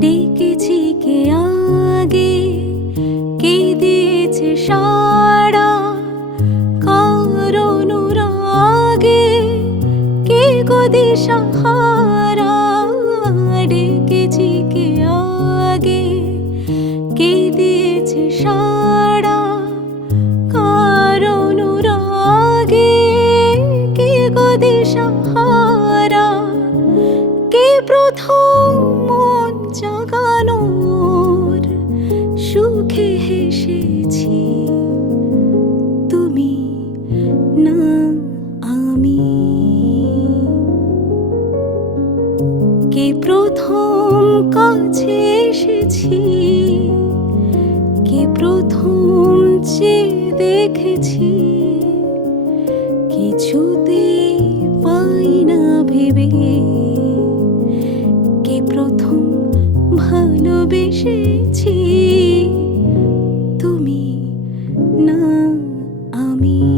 ডেকেছি কে আগে, কে দিয়েছে সাড়া, কার অনুরাগে কে গো দিশাহারা। ডেকেছি কে আগে, কে দিয়েছে সাড়া, কার অনুরাগে কে গো দিশাহারা। কে প্রথম মন জাগানোর সুখে হেসেছি, তুমি না আমি। কে প্রথম কাছে এসেছি, কে প্রথম চেয়ে দেখেছি, কিছুতে পাই না ভেবে কে প্রথম ভালোবেসেছি, তুমি না আমি।